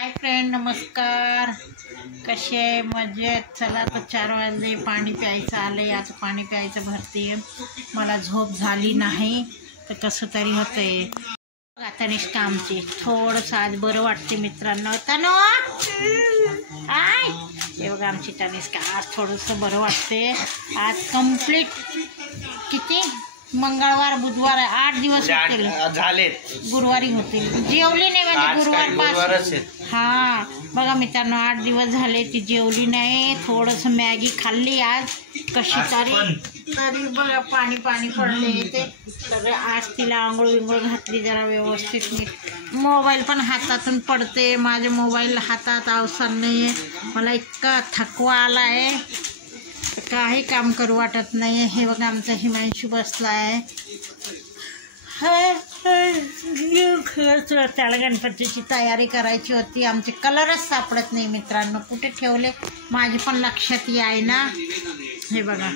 Hi friend, नमस्कार. कसे मजेत. चला तर 4 वाजले, पाणी प्यायचं आले. आता पाणी प्यायचं भरते. मला झोप झाली नाही तर कसं तरी होतंय. आता निष्ठा आमची थोडंसं आज बरं वाटते मित्रांनो. तनो हाय, हे बघा आमची तनिष्का आज थोडंसं बरं वाटते. आज कंप्लीट किती मंगळवार बुधवार 8 दिवस होतील झालेत, गुरुवारी होतील. जेवली नाही म्हणजे गुरुवारपासून. हा बघा मित्रांनो, 8 दिवस झाले ती जेवली नाही. थोडंसं मॅगी खाल्ली आज कशी तरी बघा पाणी पाणी पडले ते. तर आज तिला आंघोळ विंघोळ घातली जरा व्यवस्थित. नीट मोबाईल पण हातातून पडते. माझ्या मोबाईल हातात अवसर नाही आहे. मला इतका थकवा आला आहे, काही काम करू वाटत नाही. हे बघा आमचा हिमांशू बसला आहे. त्याला गणपतीची तयारी करायची होती. आमचे कलरच सापडत नाही मित्रांनो, कुठे ठेवले माझे पण लक्षात याय ना. हे बघा,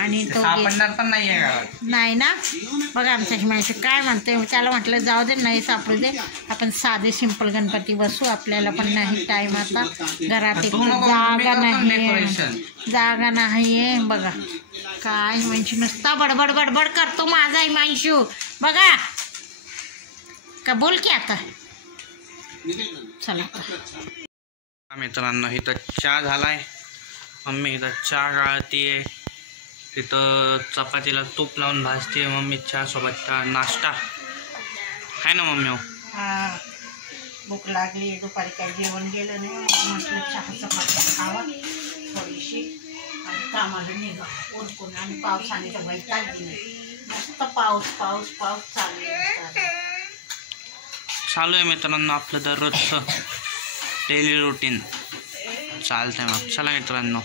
आणि तो पण नाही ना. बघा आमचा हिमांशू काय म्हणते. त्याला म्हटलं जाऊ दे, नाही सापडू दे, आपण साधे सिंपल गणपती बसू. आपल्याला पण नाही टाईम आता. घरात एक जागा नाही आहे. बघा काय हिमांशू नुसता बडबड बडबड करतो माझा हिमांशू. बघा का बोल की आता. चला मित्रांनो, इथं चहा झालाय. मम्मी इथं चहा गाळतीये. तिथं चपातीला तूप लावून भाजते मम्मी. चहा सोबत नाश्ता आहे ना मम्मी. हा, भूक लागली. दुपारी काही जेवण गेलं नाही. म्हटलं चहा चपाती खावा थोडीशी आणि कामाला निघा. उरकून आणि पावसाने तर वैताग दिली. मस्त पाऊस पाऊस पाऊस चालू आहे मित्रांनो आपलं दररोजचं डेली रुटीन. चालतंय मग. चला मित्रांनो.